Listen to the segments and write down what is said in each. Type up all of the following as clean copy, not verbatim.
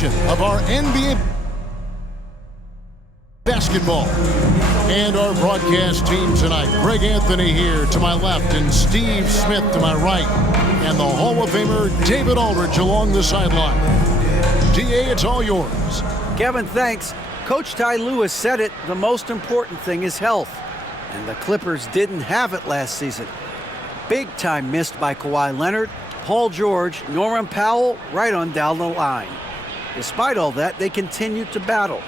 edition of our NBA basketball. And our broadcast team tonight, Greg Anthony here to my left and Steve Smith to my right. And the Hall of Famer David Aldridge along the sideline. DA, it's all yours. Kevin, thanks. Coach Ty Lewis said it, the most important thing is health. And the Clippers didn't have it last season. Big time missed by Kawhi Leonard, Paul George, Norman Powell, right on down the line. Despite all that, they continued to battle.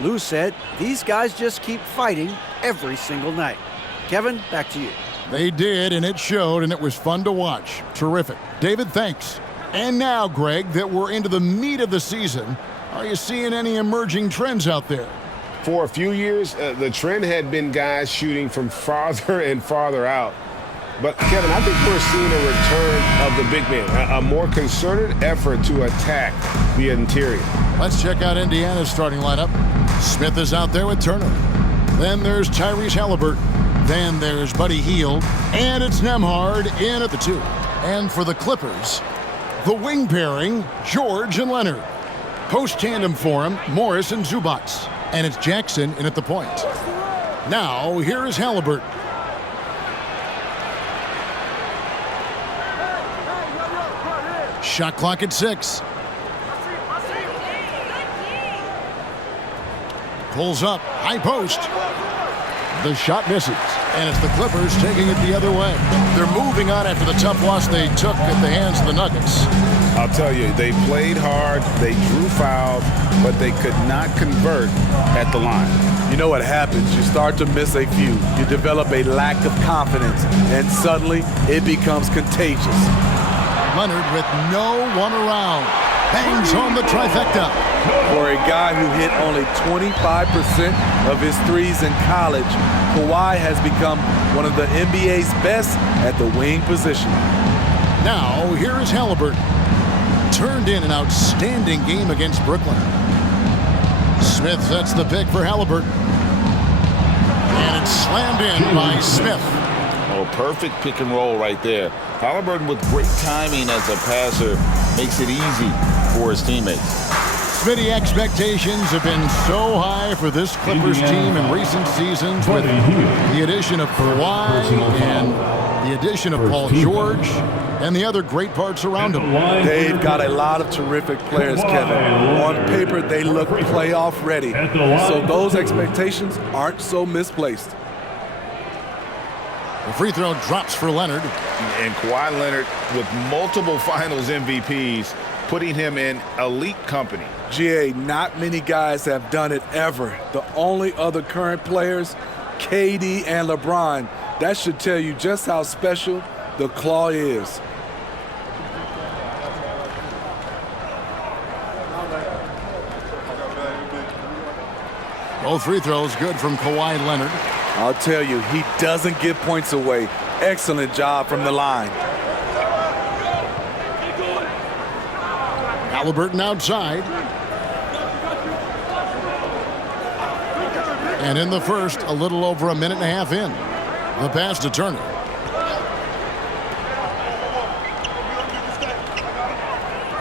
Lou said these guys just keep fighting every single night. Kevin, back to you. They did, and it showed, and it was fun to watch. Terrific. David, thanks. And now, Greg, that we're into the meat of the season, are you seeing any emerging trends out there? For a few years, the trend had been guys shooting from farther and farther out. But, Kevin, I think we're seeing a return of the big man, a more concerted effort to attack the interior. Let's check out Indiana's starting lineup. Smith is out there with Turner. Then there's Tyrese Halliburton. Then there's Buddy Hield. And it's Nembhard in at the 2. And for the Clippers, the wing pairing, George and Leonard. Post tandem for him, Morris and Zubac. And it's Jackson in at the point. Now, here is Halliburton. Shot clock at 6. Pulls up, high post. The shot misses, and it's the Clippers taking it the other way. They're moving on after the tough loss they took at the hands of the Nuggets. I'll tell you, they played hard, they drew fouls, but they could not convert at the line. You know what happens? You start to miss a few. You develop a lack of confidence, and suddenly it becomes contagious. Leonard with no one around. Bangs home the trifecta. For a guy who hit only 25% of his threes in college, Kawhi has become one of the NBA's best at the wing position. Now, here is Halliburton. Turned in an outstanding game against Brooklyn. Smith sets the pick for Halliburton. And it's slammed in by Smith. Oh, perfect pick and roll right there. Halliburton with great timing as a passer makes it easy for his teammates. Smitty, expectations have been so high for this Clippers team in recent seasons with the addition of Kawhi and the addition of Paul George and the other great parts around him. They've got a lot of terrific players, Kevin. On paper, they look playoff ready. So those expectations aren't so misplaced. The free throw drops for Leonard. And Kawhi Leonard with multiple finals MVPs, putting him in elite company. GA, not many guys have done it ever. The only other current players, KD and LeBron. That should tell you just how special the Claw is. Both free throws good from Kawhi Leonard. I'll tell you, he doesn't give points away. Excellent job from the line. Halliburton outside. And in the first, a little over a minute and a half in. The pass to Turner.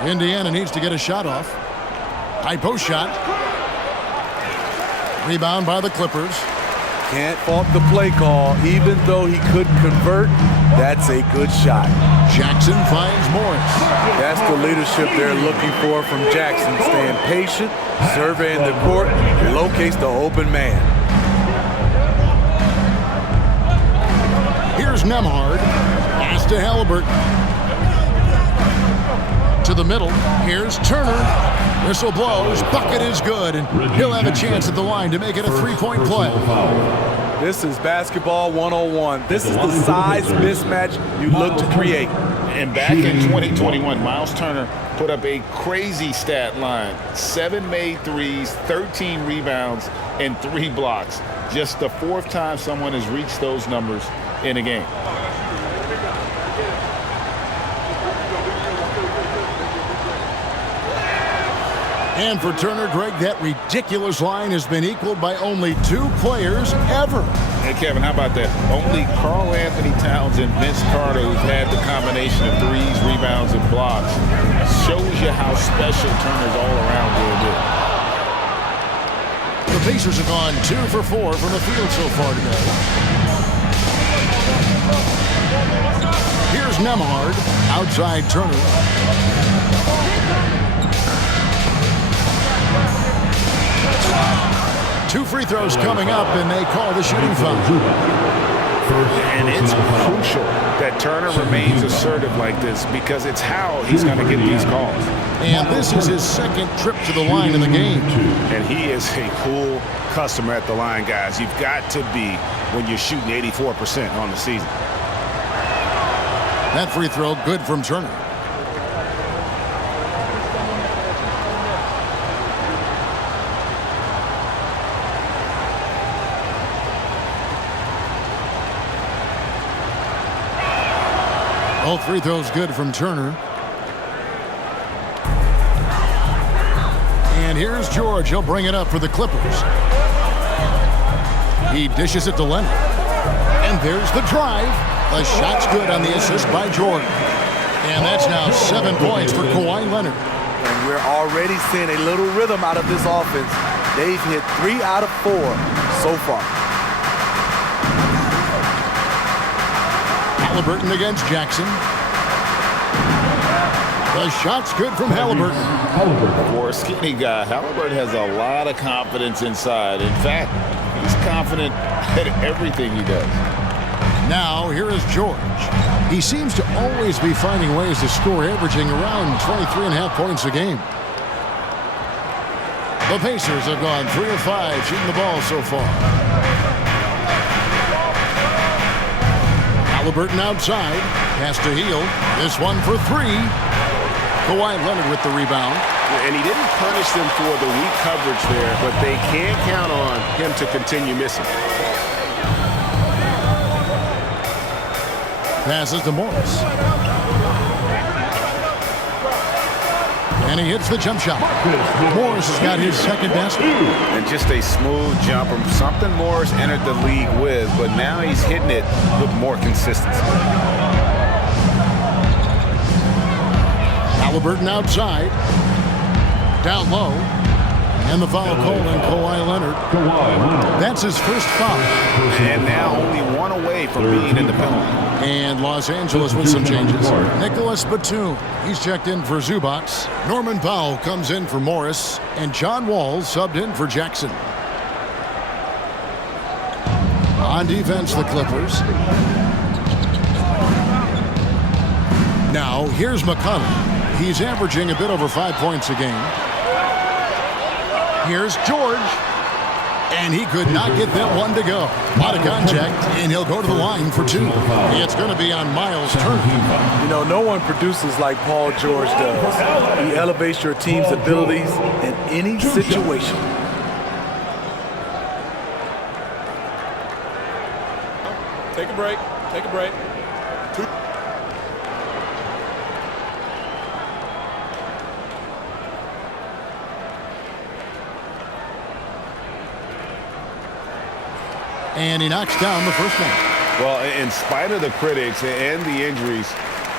Indiana needs to get a shot off. High post shot. Rebound by the Clippers. Can't fault the play call. Even though he couldn't convert, that's a good shot. Jackson finds Morris. That's the leadership they're looking for from Jackson. Staying patient, surveying the court, locates the open man. Here's Nembhard. Pass to Halliburton. To the middle. Here's Turner. Whistle blows. Bucket is good. And he'll have a chance at the line to make it a three-point play. This is basketball 101. This is the size mismatch you look to create. And back in 2021, Miles Turner put up a crazy stat line. 7 made threes, 13 rebounds, and 3 blocks. Just the 4th time someone has reached those numbers in a game. And for Turner, Greg, that ridiculous line has been equaled by only 2 players ever. Hey, Kevin, how about that? Only Karl Anthony Towns and Vince Carter, who've had the combination of threes, rebounds, and blocks, shows you how special Turner's all around doing this. The Pacers have gone 2 for 4 from the field so far today. Here's Nembhard, outside Turner. Two free throws coming up, and they call the shooting foul. And it's crucial that Turner remains assertive like this because it's how he's going to get these calls. And this is his 2nd trip to the line in the game. And he is a cool customer at the line, guys. You've got to be when you're shooting 84% on the season. That free throw good from Turner. Both free throws good from Turner. And here's George. He'll bring it up for the Clippers. He dishes it to Leonard. And there's the drive. The shot's good on the assist by Jordan. And that's now 7 points for Kawhi Leonard. And we're already seeing a little rhythm out of this offense. They've hit 3 out of 4 so far. Halliburton against Jackson. The shot's good from Halliburton. For a skinny guy, Halliburton has a lot of confidence inside. In fact, he's confident at everything he does. Now, here is George. He seems to always be finding ways to score, averaging around 23.5 points a game. The Pacers have gone 3 of 5 shooting the ball so far. Halliburton outside. Pass to Hield. This one for 3. Kawhi Leonard with the rebound. And he didn't punish them for the weak coverage there, but they can't count on him to continue missing. Passes to Morris. And he hits the jump shot. Morris has got his 2nd basket. And just a smooth jumper, something Morris entered the league with, but now he's hitting it with more consistency. Halliburton outside. Down low. And the foul called on Kawhi Leonard. That's his first foul. And now only 1 away from being in the penalty. And Los Angeles with some changes. Nicholas Batum, he's checked in for Zubac. Norman Powell comes in for Morris. And John Wall subbed in for Jackson. On defense, the Clippers. Now, here's McConnell. He's averaging a bit over 5 points a game. Here's George. And he could not get that one to go. A lot of contact, and he'll go to the line for 2. It's going to be on Miles Turner. You know, no one produces like Paul George does. He elevates your team's abilities in any situation. Take a break. Take a break. 2. And he knocks down the first one. Well, in spite of the critics and the injuries,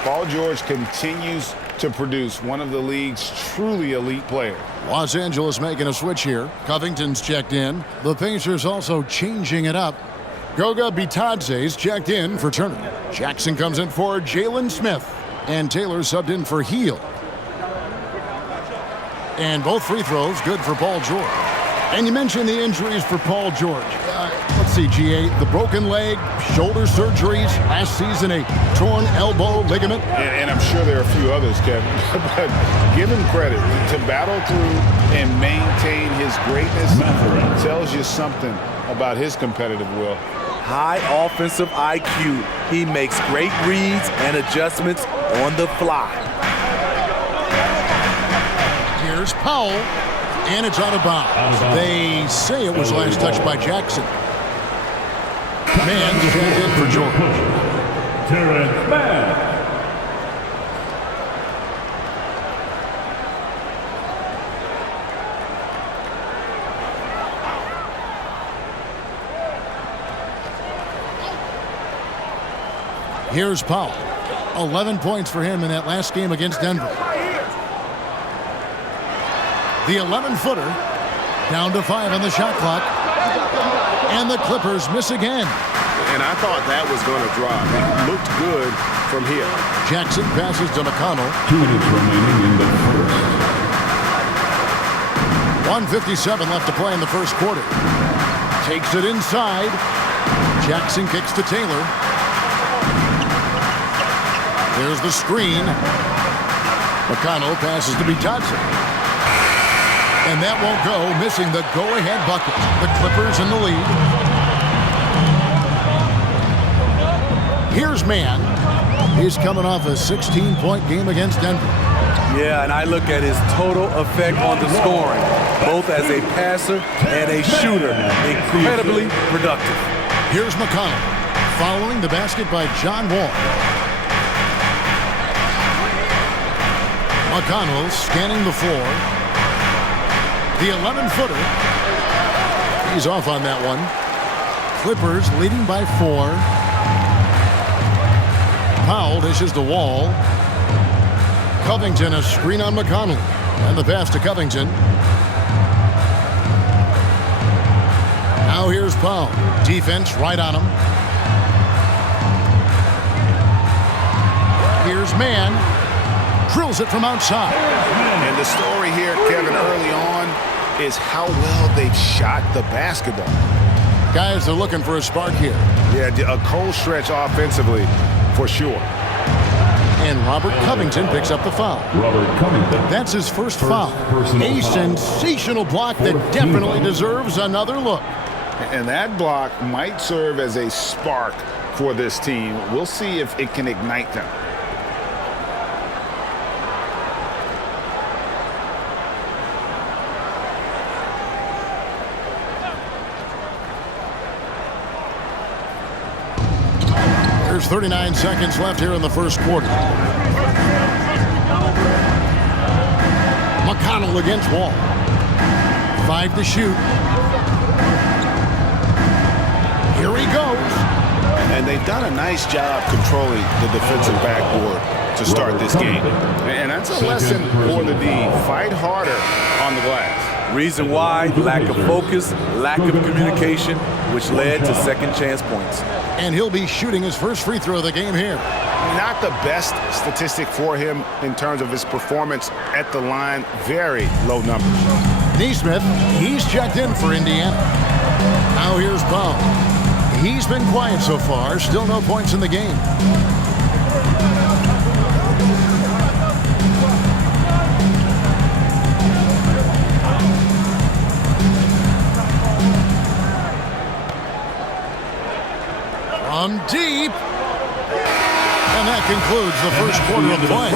Paul George continues to produce one of the league's truly elite players. Los Angeles making a switch here. Covington's checked in. The Pacers also changing it up. Goga Bitadze's checked in for Turner. Jackson comes in for Jalen Smith. And Taylor subbed in for Hield. And both free throws good for Paul George. And you mentioned the injuries for Paul George. Let's see, GA, the broken leg, shoulder surgeries, last season a torn elbow ligament. And I'm sure there are a few others, Kevin. But give him credit. To battle through and maintain his greatness tells you something about his competitive will. High offensive IQ. He makes great reads and adjustments on the fly. Here's Powell, and it's out of bounds. They say it was last touched by Jackson. Mann stands in for George. Terrence Mann. Here's Powell. 11 points for him in that last game against Denver. The 11-footer down to 5 on the shot clock. And the Clippers miss again. And I thought that was going to drop. It looked good from here. Jackson passes to McConnell. 2 minutes remaining in the first. 1:57 left to play in the first quarter. Takes it inside. Jackson kicks to Taylor. There's the screen. McConnell passes to Johnson. And that won't go, missing the go-ahead bucket. The Clippers in the lead. Here's Mann. He's coming off a 16-point game against Denver. Yeah, and I look at his total effect on the scoring, both as a passer and a shooter. Incredibly productive. Here's McConnell, following the basket by John Wall. McConnell scanning the floor. The 11-footer. He's off on that one. Clippers leading by 4. Powell dishes to Wall. Covington a screen on McConnell. And the pass to Covington. Now here's Powell. Defense right on him. Here's Mann. Drills it from outside. And the story here, Kevin, early on is how well they've shot the basketball. Guys are looking for a spark here. Yeah, a cold stretch offensively for sure. And Robert Covington picks up the foul. Robert Covington. That's his first foul. personal A foul. sensational block that definitely deserves another look. And that block might serve as a spark for this team. We'll see if it can ignite them. There's 39 seconds left here in the first quarter. McConnell against Wall. 5 to shoot. Here he goes. And they've done a nice job controlling the defensive backboard to start this game. And that's a lesson for the D. Fight harder on the glass. Reason why, lack of focus, lack of communication, which led to second chance points. And he'll be shooting his first free throw of the game here. Not the best statistic for him in terms of his performance at the line. Very low numbers. Nesmith, he's checked in for Indiana. Now here's Powell. He's been quiet so far. Still no points in the game. From deep. And that concludes the first quarter of play.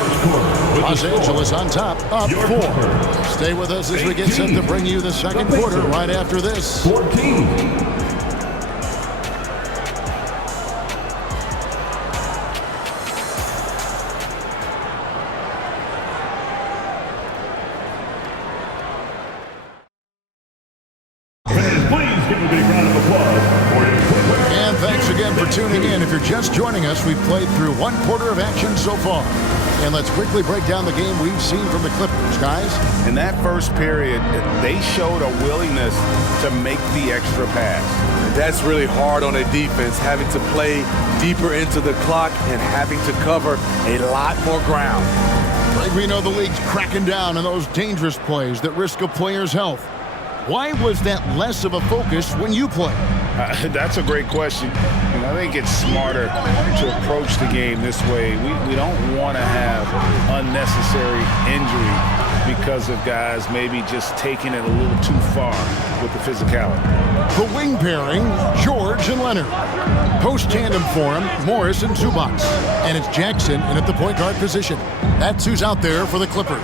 Los Angeles on top, up 4. Stay with us as we get set to bring you the second quarter right after this. 14. Please give a big round of applause for your Clippers. And thanks again for tuning in. If you're just joining us, we've played through one quarter of action so far. And let's quickly break down the game we've seen from the Clippers, guys. In that first period, they showed a willingness to make the extra pass. That's really hard on a defense, having to play deeper into the clock and having to cover a lot more ground. Like we know the league's cracking down on those dangerous plays that risk a player's health. Why was that less of a focus when you play? That's a great question. And I think it's smarter to approach the game this way. We don't want to have unnecessary injury because of guys maybe just taking it a little too far with the physicality. The wing pairing, George and Leonard. Post tandem for him, Morris and Zubac. And it's Jackson in at the point guard position. That's who's out there for the Clippers.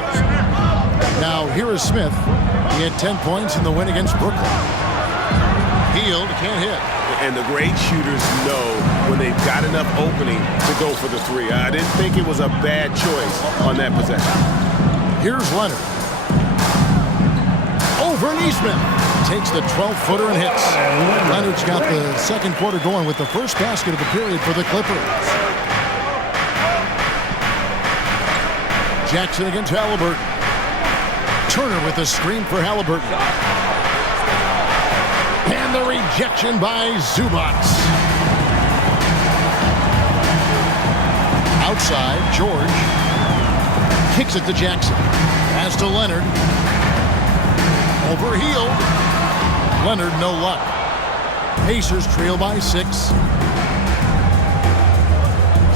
Now here is Smith. He had 10 points in the win against Brooklyn. Hield can't hit. And the great shooters know when they've got enough opening to go for the three. I didn't think it was a bad choice on that possession. Here's Leonard. Over Nesmith. Takes the 12-footer and hits. Leonard's got the second quarter going with the first basket of the period for the Clippers. Jackson against Halliburton. Turner with a screen for Halliburton. And the rejection by Zubats. Outside, George kicks it to Jackson. Pass to Leonard. Overhealed. Leonard, no luck. Pacers trail by 6.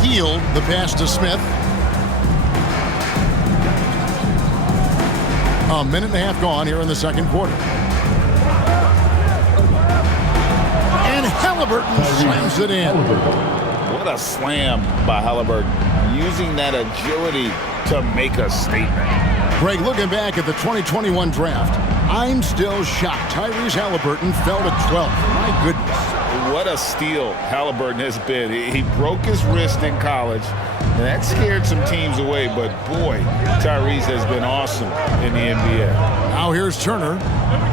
Healed, the pass to Smith. A minute and a half gone here in the second quarter. And Halliburton slams it in. What a slam by Halliburton, using that agility to make a statement. Greg, looking back at the 2021 draft, I'm still shocked Tyrese Halliburton fell to 12th. My goodness. What a steal Halliburton has been. He broke his wrist in college, and that scared some teams away, but boy, Tyrese has been awesome in the NBA. Now here's Turner.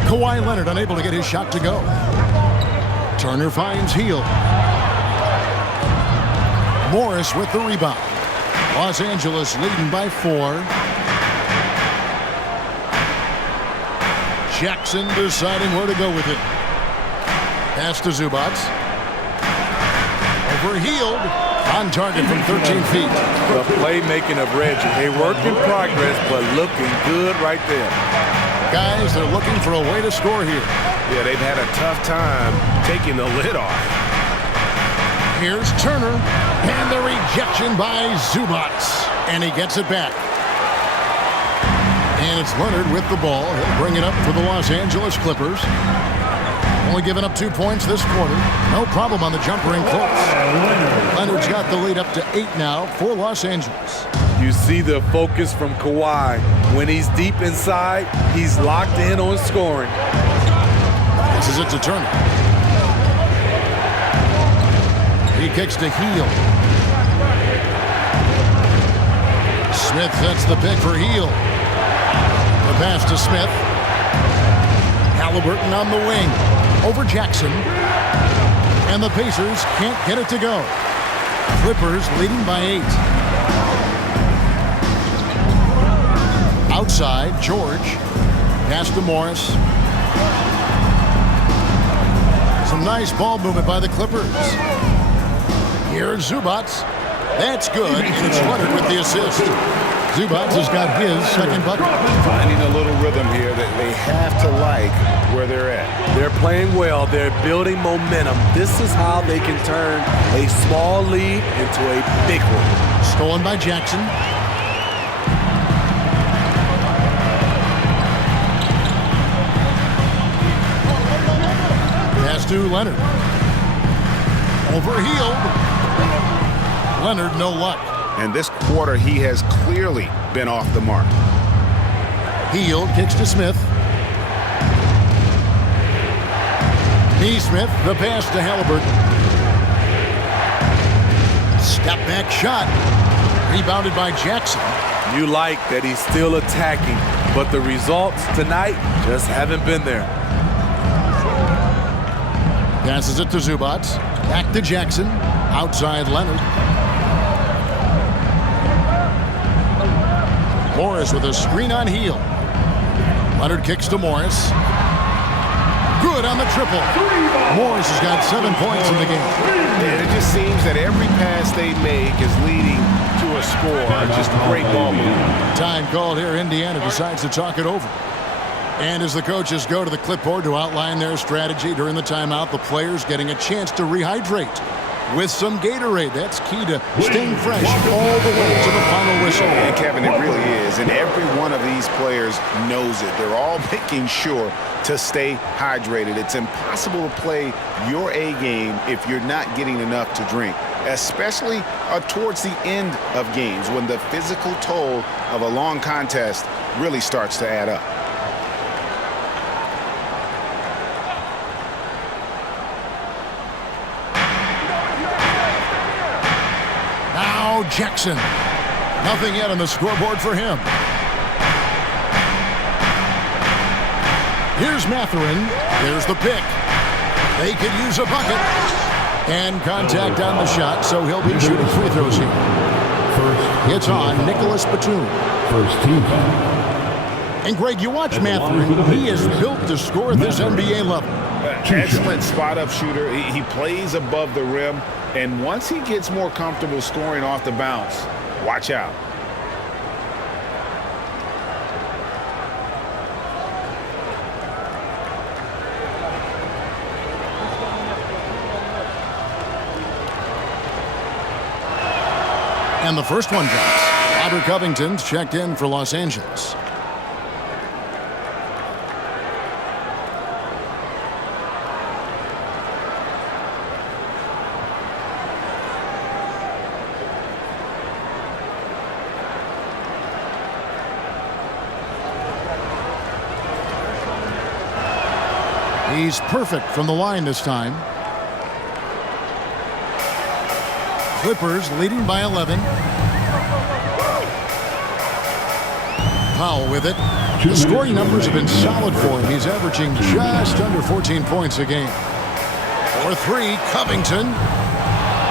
Kawhi Leonard unable to get his shot to go. Turner finds Hield. Morris with the rebound. Los Angeles leading by 4. Jackson deciding where to go with it. Pass to Zubats. Overhealed. On target from 13 feet. The playmaking of Reggie. A work in progress, but looking good right there. Guys, they're looking for a way to score here. Yeah, they've had a tough time taking the lid off. Here's Turner. And the rejection by Zubats. And he gets it back. And it's Leonard with the ball. He'll bring it up for the Los Angeles Clippers. Only giving up 2 points this quarter. No problem on the jumper in close. Leonard's got the lead up to 8 now for Los Angeles. You see the focus from Kawhi. When he's deep inside, he's locked in on scoring. This is it to Turner. He kicks to Hield. Smith sets the pick for Hield. The pass to Smith. Halliburton on the wing. Over Jackson. And the Pacers can't get it to go. Clippers leading by 8. Outside, George. Pass to Morris. Some nice ball movement by the Clippers. Here's Zubats. That's good, and it's Leonard with the assist. Zubats has got his second bucket. Finding a little rhythm here that they have to like where they're at. They're playing well. They're building momentum. This is how they can turn a small lead into a big one. Stolen by Jackson. Pass to Leonard. Overhealed. Leonard, no luck. And this quarter, he has clearly been off the mark. Hield kicks to Smith. Smith, the pass to Halliburton. Step back shot. Rebounded by Jackson. You like that he's still attacking, but the results tonight just haven't been there. Passes it to Zubats. Back to Jackson. Outside Leonard. Morris with a screen on Hield. Leonard kicks to Morris. Good on the triple. Morris has got 7 points in the game. And it just seems that every pass they make is leading to a score. Just great ball movement. Time called here. Indiana decides to talk it over. And as the coaches go to the clipboard to outline their strategy during the timeout, the players getting a chance to rehydrate with some Gatorade. That's key to staying fresh all the way to the final whistle. And Kevin, it really is. And every one of these players knows it. They're all making sure to stay hydrated. It's impossible to play your A game if you're not getting enough to drink, especially towards the end of games when the physical toll of a long contest really starts to add up. Now Jackson. Nothing yet on the scoreboard for him. Here's Mathurin. There's the pick. They could use a bucket. And contact on the shot, so he'll be shooting free throws here. First It's on Nicholas Batum. First team foul. And Greg, you watch Mathurin. He is built to score at this NBA level. Excellent spot-up shooter. He plays above the rim. And once he gets more comfortable scoring off the bounce, watch out. And the first one drops. Robert Covington's checked in for Los Angeles. He's perfect from the line this time. Clippers leading by 11. Powell with it. The scoring numbers have been solid for him. He's averaging just under 14 points a game. For three, Covington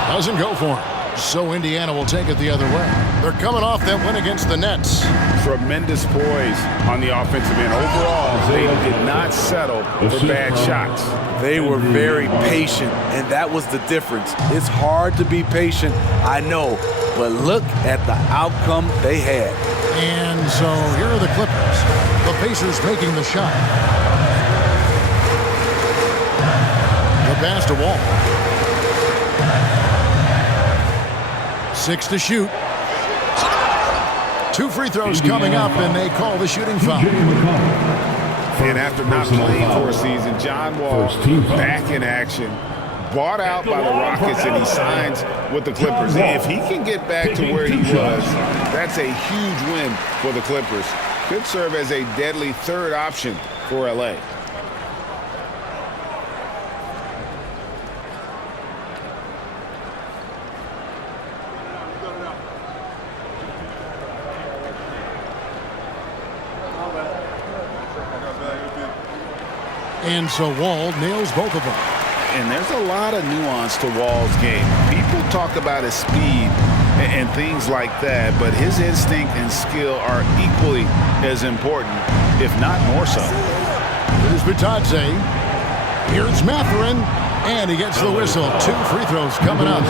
doesn't go for him. So Indiana will take it the other way. They're coming off that win against the Nets. Tremendous poise on the offensive end. Overall, they did not settle for bad shots. They were very patient, and that was the difference. It's hard to be patient, I know, but look at the outcome they had. And so here are the Clippers. The Pacers making the shot. The pass to Wall. 6 to shoot. 2 free throws coming up, and they call the shooting foul. And after not playing for a season, John Wall back in action, bought out by the Rockets, and he signs with the Clippers. If he can get back to where he was, that's a huge win for the Clippers. Could serve as a deadly third option for LA. And so Wall nails both of them. And there's a lot of nuance to Wall's game. People talk about his speed and things like that, but his instinct and skill are equally as important, if not more so. Here's Bitadze. Here's Mathurin. And he gets the whistle. 2 free throws coming up.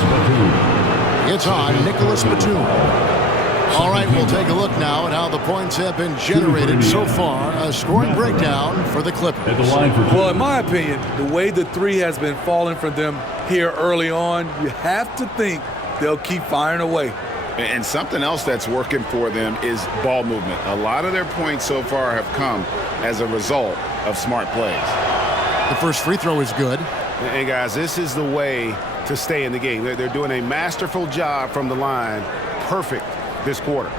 It's on Nicholas Batum. All right, we'll take a look now at how the points have been generated so far. A scoring breakdown for the Clippers. Well, in my opinion, the way the three has been falling for them here early on, you have to think they'll keep firing away. And something else that's working for them is ball movement. A lot of their points so far have come as a result of smart plays. The first free throw is good. And guys, this is the way to stay in the game. They're doing a masterful job from the line. Perfect this quarter.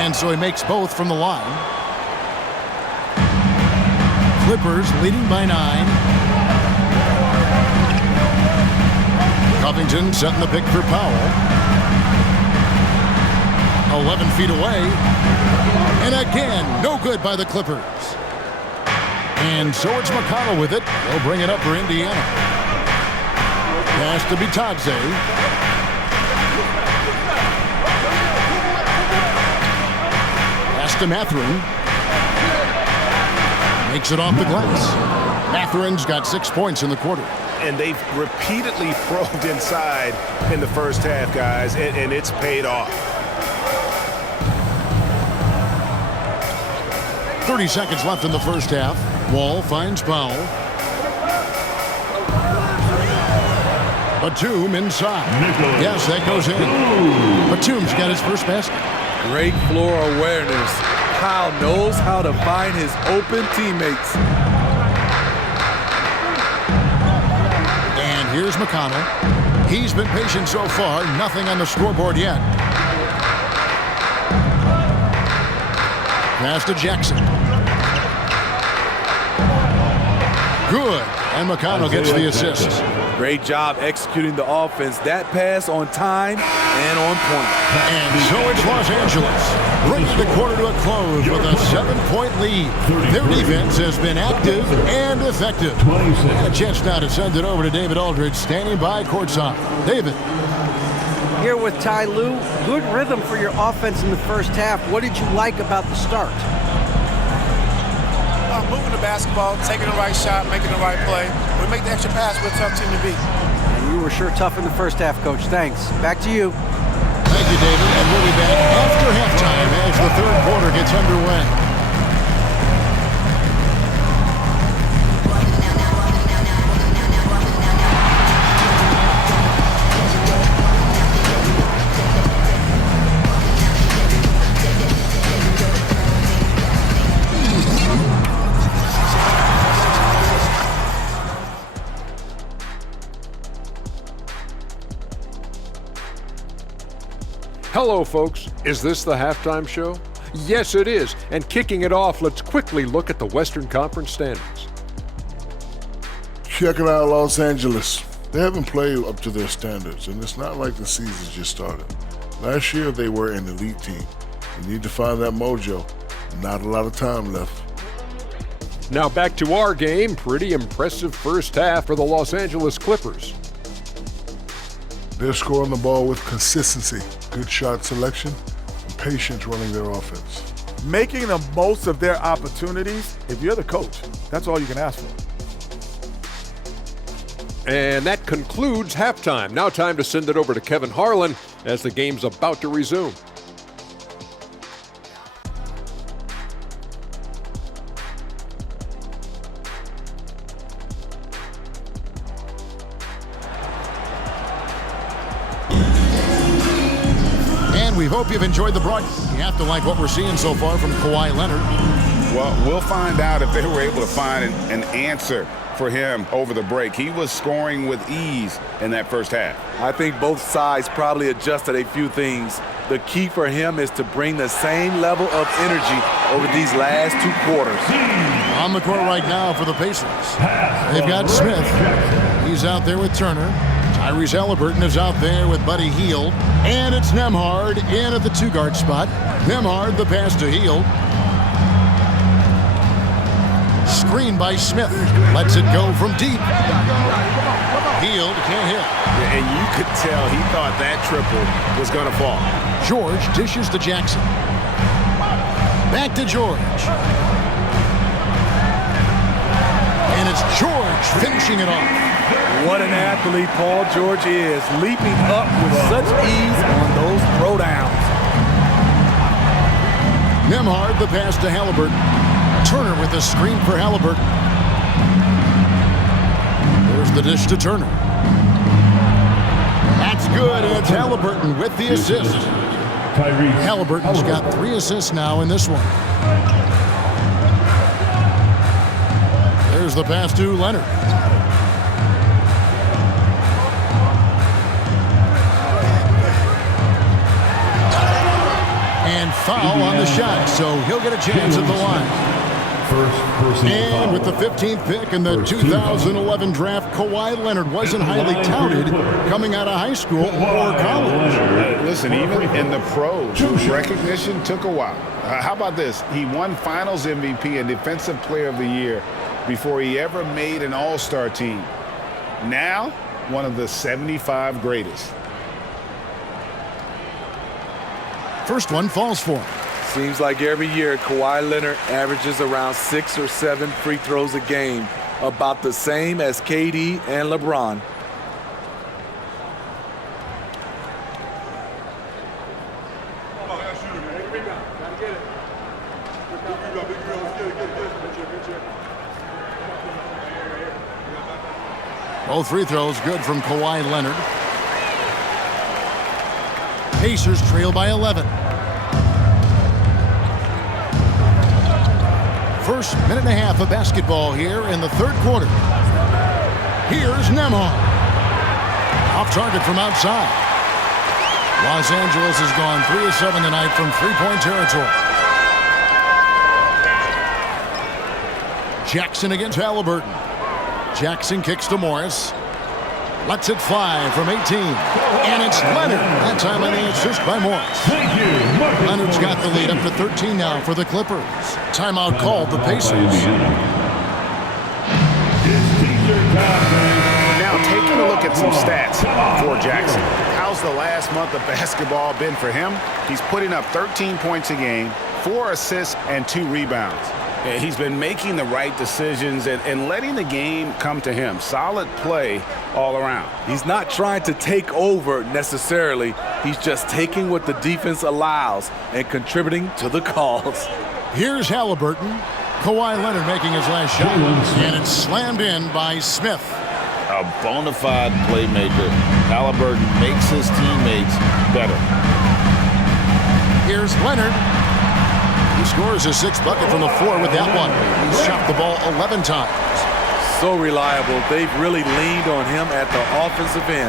And so he makes both from the line. Clippers leading by 9. Covington setting the pick for Powell. 11 feet away. And again, no good by the Clippers. And so it's McConnell with it. They'll bring it up for Indiana. Pass to Bitadze. Pass to Mathurin. Makes it off the glass. Mathurin's got 6 points in the quarter. And they've repeatedly probed inside in the first half, guys, and it's paid off. 30 seconds left in the first half. Wall finds Powell. Batum inside. Yes, that goes in. Batum's got his first basket. Great floor awareness. Powell knows how to find his open teammates. And here's McConnell. He's been patient so far. Nothing on the scoreboard yet. Pass to Jackson. Good. And McConnell gets the assist. Great job executing the offense. That pass on time and on point. And so it's Los Angeles, bringing the quarter to a close with a 7-point lead. Their defense has been active and effective. And a chance now to send it over to David Aldridge, standing by courtside. David. Here with Ty Lue, good rhythm for your offense in the first half. What did you like about the start? Moving the basketball, taking the right shot, making the right play. We make the extra pass, we're a tough team to beat. And you were sure tough in the first half, Coach. Thanks. Back to you. Thank you, David. And we'll be back after halftime as the third quarter gets underway. Hello, folks. Is this the halftime show? Yes, it is. And kicking it off, let's quickly look at the Western Conference standings. Checking out Los Angeles. They haven't played up to their standards, and it's not like the season just started. Last year, they were an elite team. You need to find that mojo. Not a lot of time left. Now back to our game. Pretty impressive first half for the Los Angeles Clippers. They're scoring the ball with consistency, good shot selection, and patience running their offense. Making the most of their opportunities. If you're the coach, that's all you can ask for. And that concludes halftime. Now time to send it over to Kevin Harlan as the game's about to resume. We hope you've enjoyed the broadcast. You have to like what we're seeing so far from Kawhi Leonard. Well, we'll find out if they were able to find an answer for him over the break. He was scoring with ease in that first half. I think both sides probably adjusted a few things. The key for him is to bring the same level of energy over these last two quarters. On the court right now for the Pacers. They've got Smith. He's out there with Turner. Tyrese Halliburton is out there with Buddy Hield. And it's Nembhard in at the two-guard spot. Nembhard, the pass to Hield. Screen by Smith. Lets it go from deep. Hield can't hit. And you could tell he thought that triple was going to fall. George dishes to Jackson. Back to George. And it's George finishing it off. What an athlete Paul George is, leaping up with such ease on those throwdowns. Nembhard, the pass to Halliburton. Turner with the screen for Halliburton. There's the dish to Turner. That's good, and it's Halliburton with the assist. Halliburton's got 3 assists now in this one. There's the pass to Leonard. And foul on the shot, so he'll get a chance at the line. And with the 15th pick in the 2011 draft, Kawhi Leonard wasn't highly touted coming out of high school or college. Listen, even in the pros, recognition took a while. How about this? He won Finals MVP and Defensive Player of the Year before he ever made an All-Star team. Now, one of the 75 greatest. First one falls for him. Seems like every year Kawhi Leonard averages around 6 or 7 free throws a game, about the same as KD and LeBron. Both free throws good from Kawhi Leonard. Pacers trail by 11. First minute and a half of basketball here in the third quarter. Here's Nembhard. Off target from outside. Los Angeles has gone 3 of 7 tonight from three-point territory. Jackson against Halliburton. Jackson kicks to Morris. Lets it fly from 18. And it's Leonard. That time on the assist by Morris. Leonard's got the lead up to 13 now for the Clippers. Timeout called the Pacers. Now taking a look at some stats for Jackson. How's the last month of basketball been for him? He's putting up 13 points a game, 4 assists, and 2 rebounds. He's been making the right decisions and letting the game come to him. Solid play all around. He's not trying to take over necessarily. He's just taking what the defense allows and contributing to the calls. Here's Halliburton. Kawhi Leonard making his last shot. And it's slammed in by Smith. A bona fide playmaker. Halliburton makes his teammates better. Here's Leonard. He scores his 6th bucket from the floor with that one. He's shot the ball 11 times. So reliable. They've really leaned on him at the offensive end.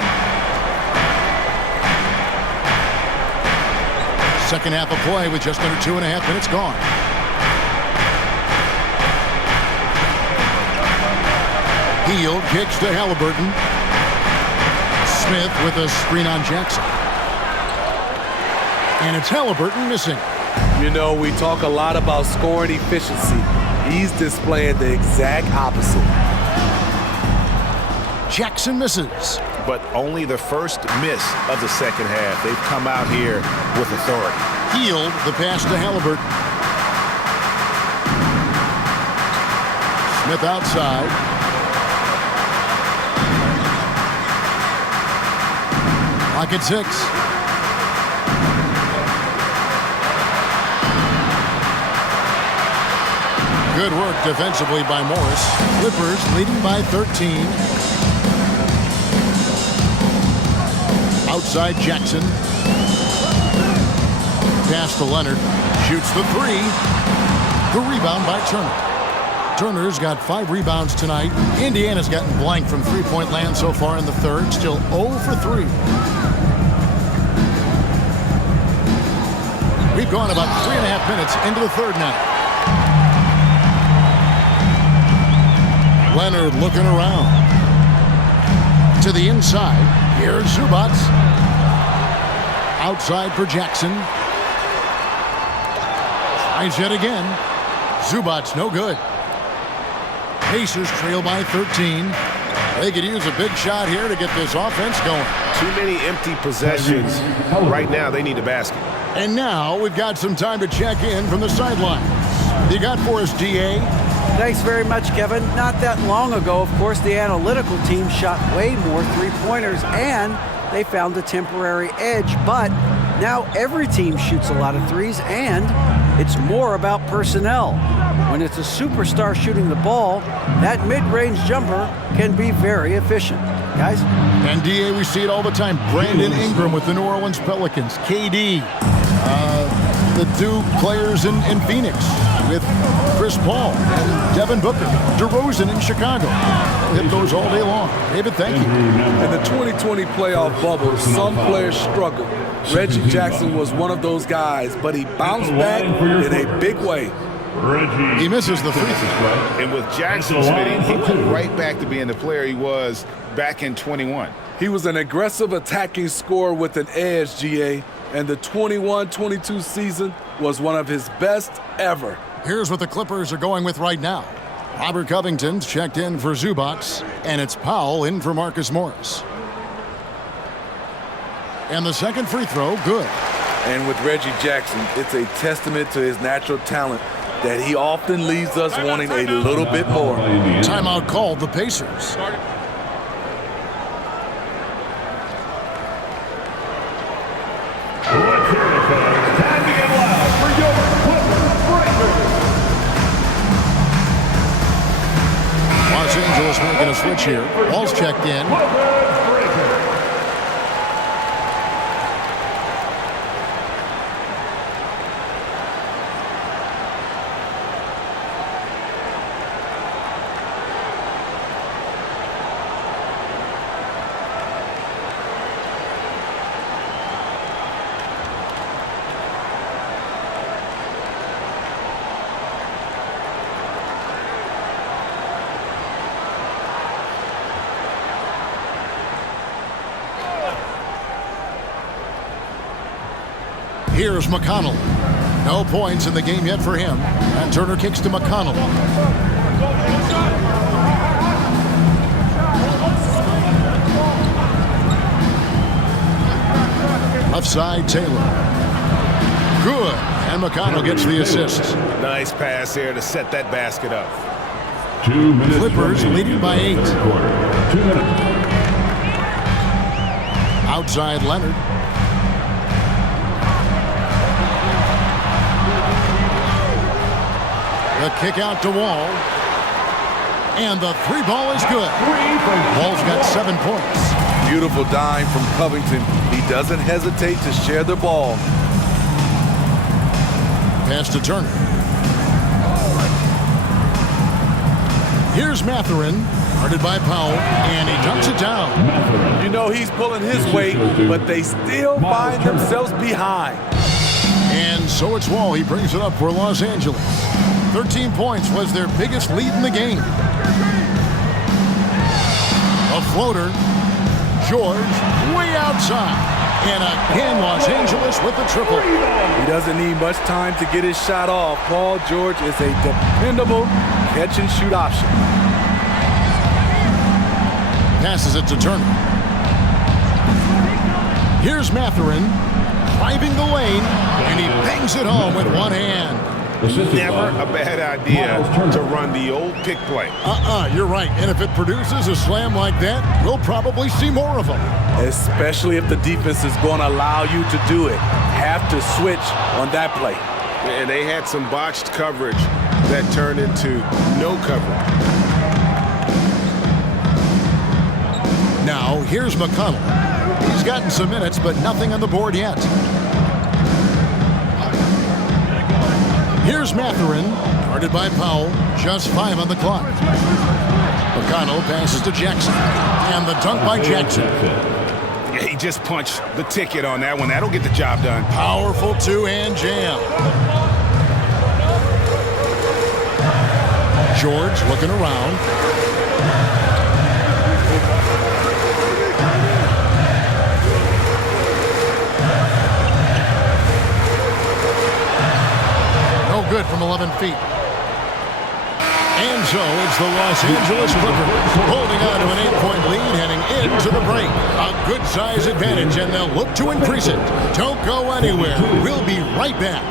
Second half of play with just under 2.5 minutes gone. Hield kicks to Halliburton. Smith with a screen on Jackson. And it's Halliburton missing. You know, we talk a lot about scoring efficiency. He's displaying the exact opposite. Jackson misses. But only the first miss of the second half. They've come out here with authority. Hield the pass to Halliburton. Smith outside. Clock at 6. Good work defensively by Morris. Clippers leading by 13. Outside Jackson. Pass to Leonard. Shoots the 3. The rebound by Turner. Turner's got 5 rebounds tonight. Indiana's gotten blank from three-point land so far in the third. Still 0 for 3. We've gone about 3.5 minutes into the third now. Leonard looking around. To the inside. Here's Zubac. Outside for Jackson. Tries yet again. Zubac no good. Pacers trail by 13. They could use a big shot here to get this offense going. Too many empty possessions. Right now, they need a basket. And now we've got some time to check in from the sidelines. You got for us, DA? Thanks very much, Kevin. Not that long ago, of course, the analytical team shot way more three-pointers, and they found a temporary edge. But now every team shoots a lot of threes, and it's more about personnel. When it's a superstar shooting the ball, that mid-range jumper can be very efficient. Guys? And, DA, we see it all the time. Brandon Ingram with the New Orleans Pelicans. KD. The two players in Phoenix with Chris Paul and Devin Booker. DeRozan in Chicago. We'll hit those all day long. David, thank you. In the 2020 playoff bubble, some players struggled. Reggie Jackson was one of those guys, but he bounced back in a big way. He misses the free throw. And with Jackson spitting, he went right back to being the player he was back in 21. He was an aggressive attacking scorer with an edge, GA, and the 21-22 season was one of his best ever. Here's what the Clippers are going with right now. Robert Covington's checked in for Zubac, and it's Powell in for Marcus Morris. And the second free throw, good. And with Reggie Jackson, it's a testament to his natural talent that he often leaves us wanting a little bit more. Timeout called the Pacers. Los Angeles making a switch here. Ball's checked in. Here's McConnell. No points in the game yet for him. And Turner kicks to McConnell. Left side, Taylor. Good. And McConnell gets the assist. Nice pass here to set that basket up. 2 minutes. Clippers leading by 8. Third quarter. 2 minutes. Outside Leonard. The kick out to Wall. And the three ball is good. Wall's got 7 points. Beautiful dime from Covington. He doesn't hesitate to share the ball. Pass to Turner. Here's Mathurin, guarded by Powell, and he dunks it down. You know he's pulling his weight, but they still find themselves behind. And so it's Wall. He brings it up for Los Angeles. 13 points was their biggest lead in the game. A floater. George way outside. And again, Los Angeles with the triple. He doesn't need much time to get his shot off. Paul George is a dependable catch-and-shoot option. Passes it to Turner. Here's Mathurin driving the lane, and he bangs it home with one hand. Never a bad idea to run the old pick play. You're right. And if it produces a slam like that, we'll probably see more of them. Especially if the defense is going to allow you to do it. Have to switch on that play. And they had some botched coverage that turned into no coverage. Now, here's McConnell. He's gotten some minutes, but nothing on the board yet. Here's Mathurin, guarded by Powell, just 5 on the clock. McConnell passes to Jackson, and the dunk by Jackson. Yeah, he just punched the ticket on that one. That'll get the job done. Powerful two-hand jam. George looking around. Good from 11 feet. And so it's the Los Angeles Clippers holding on to an 8-point lead heading into the break. A good size advantage, and they'll look to increase it. Don't go anywhere. We'll be right back.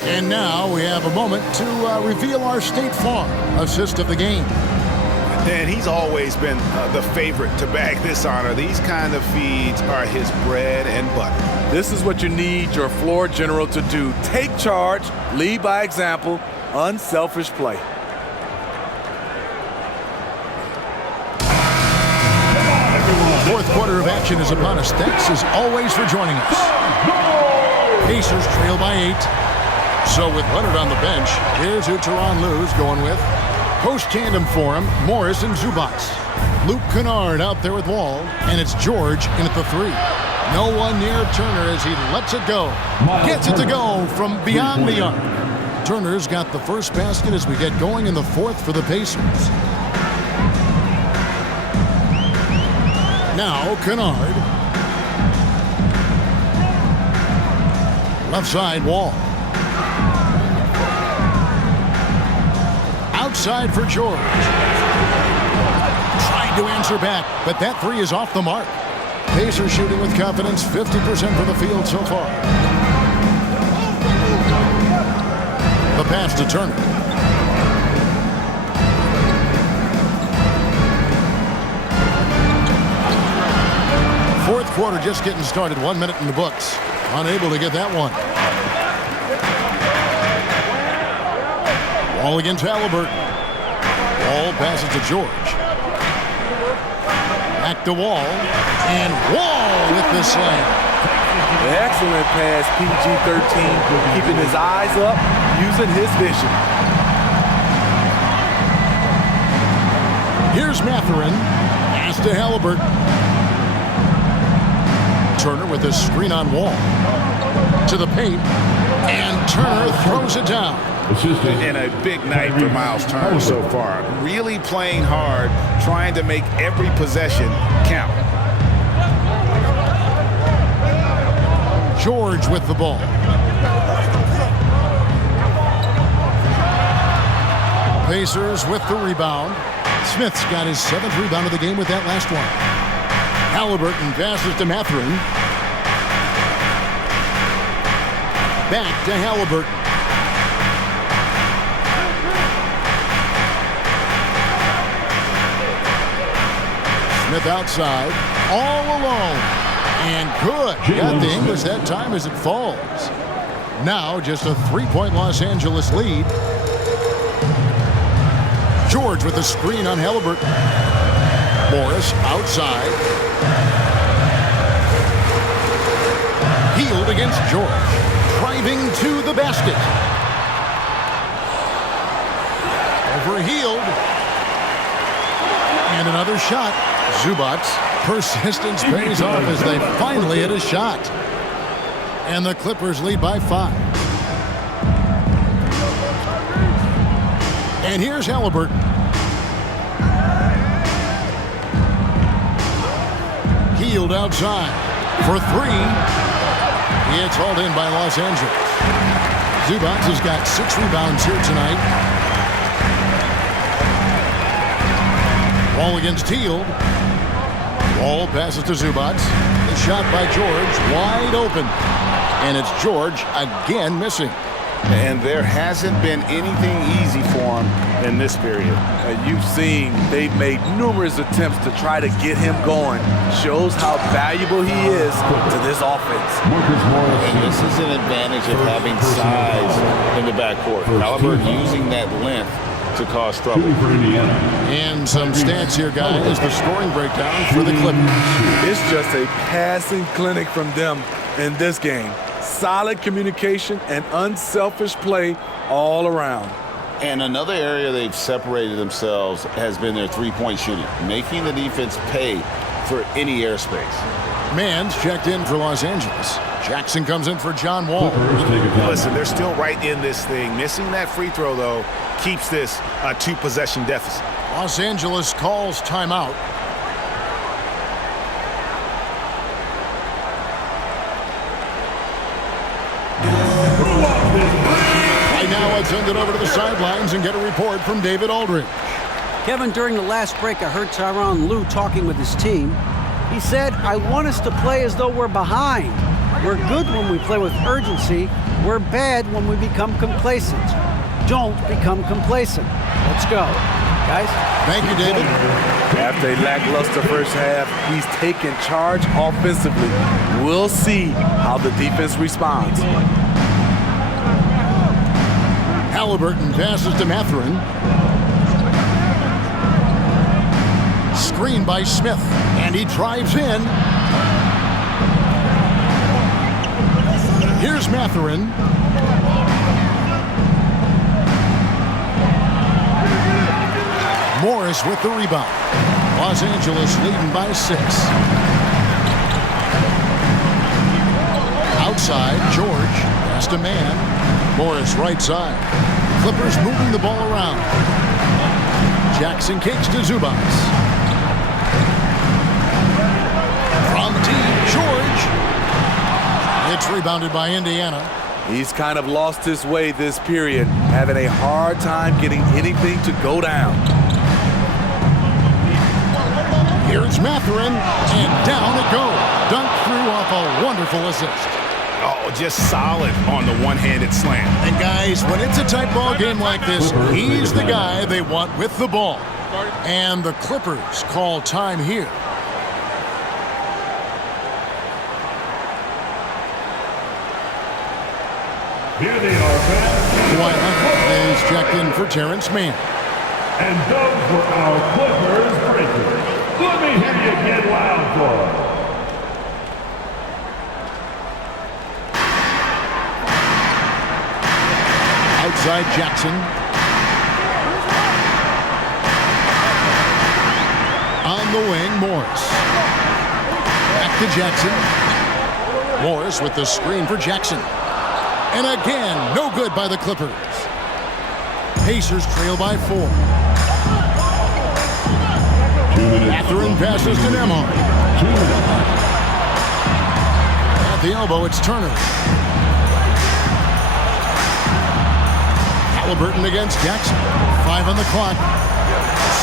And now we have a moment to reveal our State Farm assist of the game. And he's always been the favorite to bag this honor. These kind of feeds are his bread and butter. This is what you need your floor general to do. Take charge, lead by example, unselfish play. Fourth quarter of action is upon us. Thanks as always for joining us. Pacers trail by 8. So with Leonard on the bench, here's who Tyronn Lue's going with. Post tandem for him, Morris and Zubac. Luke Kennard out there with Wall, and it's George in at the 3. No one near Turner as he lets it go. Gets it to go from beyond the arc. Turner's got the first basket as we get going in the fourth for the Pacers. Now Kennard. Left side, Wall. Outside for George. Tried to answer back, but that 3 is off the mark. Pacers shooting with confidence, 50% from the field so far. The pass to Turner. Fourth quarter just getting started, 1 minute in the books. Unable to get that one. Wall against Halliburton. Wall passes to George. Back to Wall. And Wall with the slam. Excellent pass, PG-13, keeping his eyes up, using his vision. Here's Mathurin. Pass to Halliburton. Turner with a screen on Wall. To the paint, and Turner throws it down. And a big night for Miles Turner so far. Really playing hard, trying to make every possession count. George with the ball. Pacers with the rebound. Smith's got his 7th rebound of the game with that last one. Halliburton passes to Mathurin. Back to Halliburton. Smith outside, all alone, and good. Got the English that time as it falls. Now just a 3-point Los Angeles lead. George with a screen on Halliburton. Morris outside. Healed against George. Driving to the basket. Over Healed. And another shot. Zubats. Persistence pays off as they finally hit a shot. And the Clippers lead by 5. And here's Halliburton. Healed outside for 3. It's hauled in by Los Angeles. Zubats has got 6 rebounds here tonight. Ball against Healed. Ball passes to Zubats. The shot by George, wide open. And it's George again missing. And there hasn't been anything easy for him in this period. You've seen they've made numerous attempts to try to get him going. Shows how valuable he is to this offense. And this is an advantage of having size in the backcourt. Halliburton using that length to cause trouble. And some stats here, guys. The scoring breakdown for the Clippers. It's just a passing clinic from them in this game. Solid communication and unselfish play all around. And another area they've separated themselves has been their three-point shooting, making the defense pay for any airspace. Mann's checked in for Los Angeles. Jackson comes in for John Wall. Listen, they're still right in this thing. Missing that free throw, though, keeps this a 2-possession deficit. Los Angeles calls timeout. Right now, let's send it over to the sidelines and get a report from David Aldridge. Kevin, during the last break, I heard Tyronn Lue talking with his team. He said, I want us to play as though we're behind. We're good when we play with urgency. We're bad when we become complacent. Don't become complacent. Let's go. Guys? Thank you, David. After a lackluster first half, he's taken charge offensively. We'll see how the defense responds. Halliburton passes to Mathurin. Screen by Smith, and he drives in. Here's Mathurin. Morris with the rebound. Los Angeles leading by 6. Outside, George pass to Mann. Morris right side. Clippers moving the ball around. Jackson kicks to Zubats. From deep, George. It's rebounded by Indiana. He's kind of lost his way this period, having a hard time getting anything to go down. Here's Mathurin, and down it goes. Dunk through off a wonderful assist. Oh, just solid on the one-handed slam. And guys, when it's a tight ball game like this, he's the guy they want with the ball. And the Clippers call time here. Here they are, fans. Kawhi Leonard is checked in for Terrence Mann. And those were our Clippers breakers. Let me hear you get loud for them. Outside Jackson. On the wing, Morris. Back to Jackson. Morris with the screen for Jackson. And again, no good by the Clippers. Pacers trail by 4. Mathurin passes to Nembhard. At the elbow, it's Turner. Halliburton against Jackson. 5 on the clock.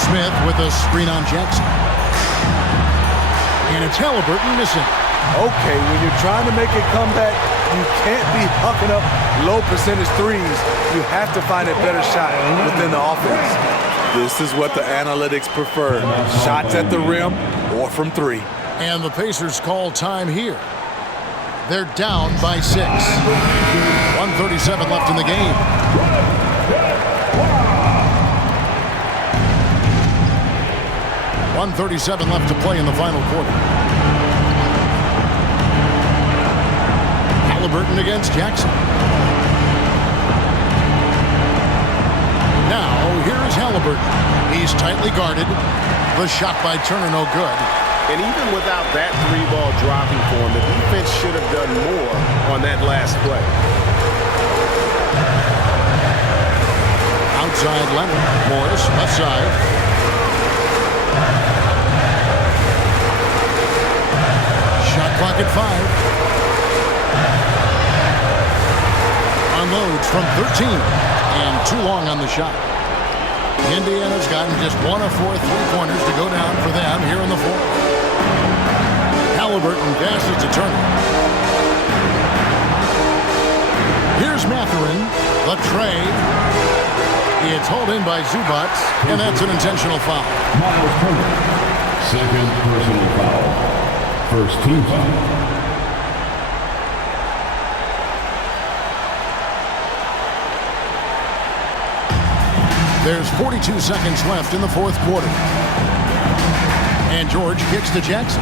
Smith with a screen on Jackson. And it's Halliburton missing. Okay, when you're trying to make a comeback, you can't be hucking up low percentage threes. You have to find a better shot within the offense. This is what the analytics prefer. Shots at the rim or from 3. And the Pacers call time here. They're down by 6. 1:37 left in the game. .137 left to play in the final quarter. Halliburton against Jackson. Now, here's Halliburton. He's tightly guarded. The shot by Turner, no good. And even without that 3-ball dropping for him, the defense should have done more on that last play. Outside Leonard. Morris, left side. Shot clock at 5. Unloads from 13. And too long on the shot. Indiana's gotten just 1 of 4 3-pointers to go down for them here in the 4th. Halliburton passes to Turner. Here's Mathurin. The tray. It's hauled in by Zubac, and that's an intentional foul. Miles Turner, second personal foul. First team foul. There's 42 seconds left in the 4th quarter. And George kicks to Jackson.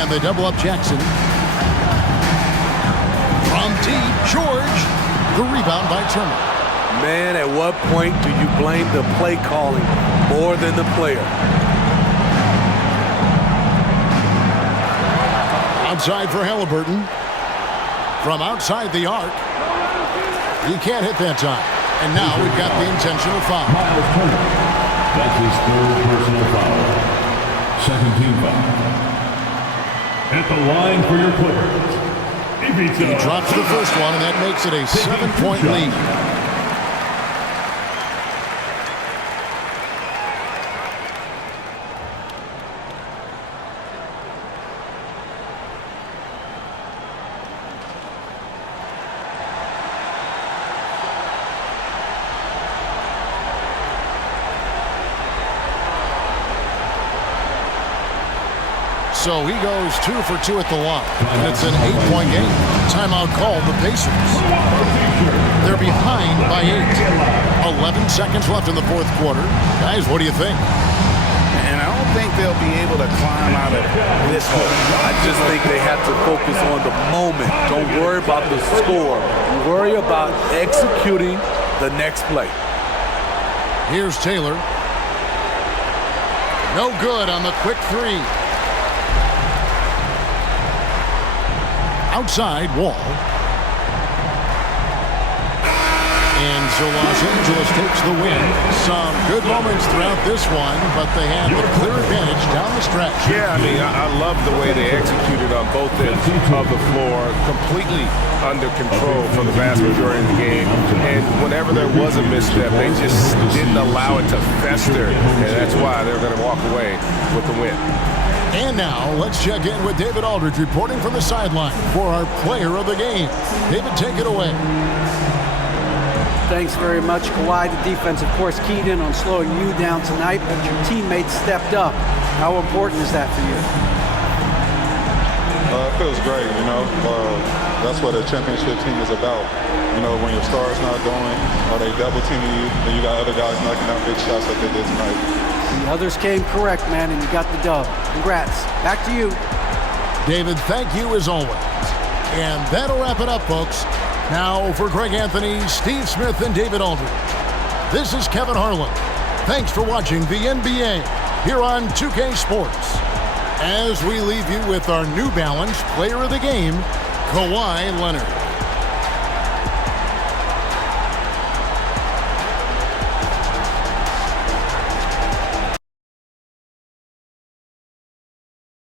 And they double up Jackson. From deep, George. The rebound by Turner. Man, at what point do you blame the play calling more than the player? Outside for Halliburton. From outside the arc. He can't hit that time. And now we've got the intentional foul. Miles Turner. That's his 3rd personal foul. Second team foul. At the line for your Clippers. He drops the first one, and that makes it a 7-point lead. So he goes 2 for 2 at the line, and it's an 8-point game. Timeout called the Pacers. They're behind by 8. 11 seconds left in the 4th quarter. Guys, what do you think? And I don't think they'll be able to climb out of this hole. I just think they have to focus on the moment. Don't worry about the score. Worry about executing the next play. Here's Taylor. No good on the quick 3. Outside, Wall. And so Los Angeles takes the win. Some good moments throughout this one, but they have the clear advantage down the stretch. Yeah, I mean, I love the way they executed on both ends of the floor, completely under control for the vast majority of the game. And whenever there was a misstep, they just didn't allow it to fester, and that's why they're going to walk away with the win. And now, let's check in with David Aldridge reporting from the sideline for our player of the game. David, take it away. Thanks very much, Kawhi. The defense, of course, keyed in on slowing you down tonight, but your teammates stepped up. How important is that for you? It feels great, you know. That's what a championship team is about. You know, when your star's not going or they double teaming you, then you got other guys knocking out big shots like they did tonight. The others came correct, man, and you got the dub. Congrats. Back to you. David, thank you as always. And that'll wrap it up, folks. Now for Greg Anthony, Steve Smith, and David Aldridge. This is Kevin Harlan. Thanks for watching the NBA here on 2K Sports. as we leave you with our New Balance Player of the Game, Kawhi Leonard.